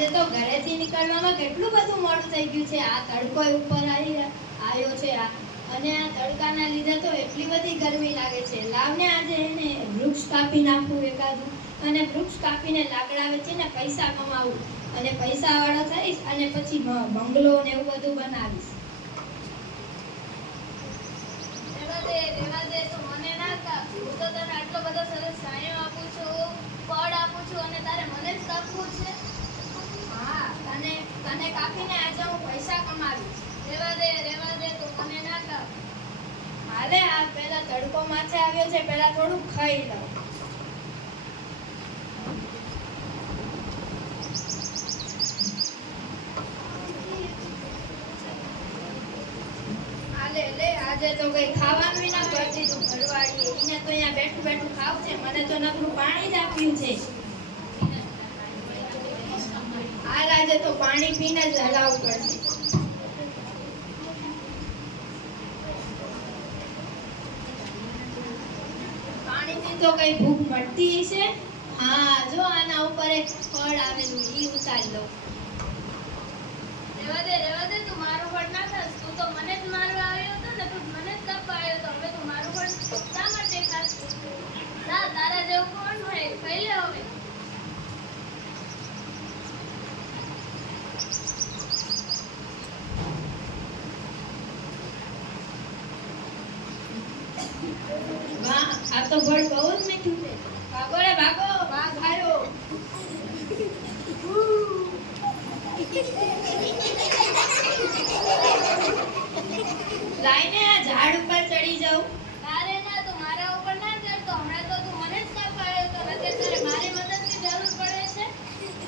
આજે તો ઘરેથી નીકળવામાં કેટલું બધું મોડું થઈ ગયું છે. આ તડકો ઉપર આવ્યો છે અને આ તડકાના લીધે તો એટલી બધી ગરમી લાગે છે. લાવને આજે એને વૃક્ષ કાપી નાખવું એકાદું, અને વૃક્ષ કાપીને લાકડા વેચીને પૈસા કમાવું અને પૈસાવાળો થઈશ અને પછી બંગલો ને એવું બધું બનાવીશ. રેવા દે તો મને ના કાપ. હું તો તને આટલો બધો સરસ છાંયો આપું છું, ફળ આપું છું, અને તારે મને જ કાપવું છે? હા, તને કાપીને આજે હું પૈસા કમાવીશ. રેવા દે તો મને ના કાપ. હાલે, આ પેલા તડકો માથે આવ્યો છે, પેલા થોડું ખાઈ લઉં. આજે તો કઈ ખાવાનું ના કરતી તું ઘરવાળી. એને તો અહીંયા બેઠું બેઠું ખાવ છે, મને તો નકરું પાણી જ આપ્યું છે. આજે તો પાણી પીને જ હલાવવું પડશે. પાણીથી તો કઈ ભૂખ મળતી છે? હા, જો આના ઉપર એક ફળ આવેલું, ઈ ઉતારી લો. રેવા દે તું મારું ફળ ના ખાસ. તું તો મને જ મારવા આવ્યો હતો ને, તું મને જ કાપવા આવ્યો હતો. હવે તું મારું ફળ શા માટે ખાસ? ના, તારા જેવું કોણ હોય? ખાઈ લે હવે. વાહ, આ તો ફળ બહુ જ મીઠું છે. ભાગો રે ભાગો, વાઘ આવ્યો. લાઈને આ ઝાડ ઉપર ચડી જાઉં. તારે ના, તું મારા ઉપર ના ચડતો. હમણાં તો તું મને જ કાપવા આવ્યો હતો. અત્યારે તારે મારી મદદની જરૂર પડે છે.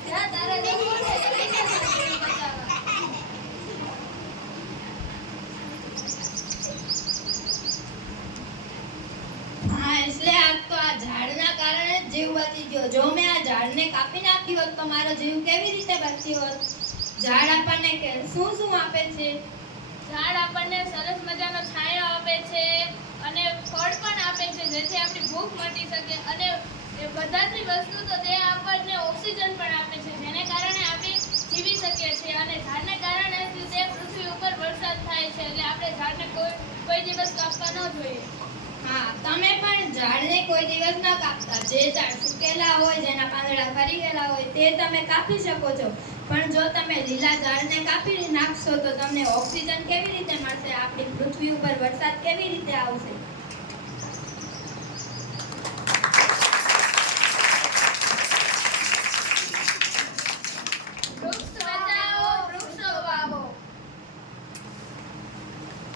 જા, તારા જેવું કોણ છે? લઈ જા મને બચાવવા. હા, એટલે આ તો આ ઝાડના કારણે જ જીવ બચી ગયો. જો મેં આ ઝાડને કાપી નાખ્યું હોત તો મારો જીવ કેવી રીતે બચ્યો હોત? ઝાડ આપણને શું શું આપે છે? ઝાડ આપણને સરસ મજાનો છાંયો આપે છે અને ફળ પણ આપે છે, જેથી આપણી ભૂખ મટી શકે. અને એ બધાથી વસ્તુ તો તે આપણને ઓક્સિજન પણ આપે છે, જેને કારણે આપણે જીવી શકીએ છીએ. અને ઝાડને કારણે તે પૃથ્વી ઉપર વરસાદ થાય છે. એટલે આપણે ઝાડને કોઈ દિવસ કાપવા ન જોઈએ. હા, તમે પણ ઝાડને કોઈ દિવસ ન કાપતા. જે ઝાડ સુકેલા હોય, જેના પાંદડા ફરી ગયેલા હોય, તે તમે કાપી શકો છો. પણ જો તમે લીલા ઝાડને કાપી નાખશો તો તમને ઓક્સિજન કેવી રીતે મળશે? આપણી પૃથ્વી ઉપર વરસાદ કેવી રીતે આવશે?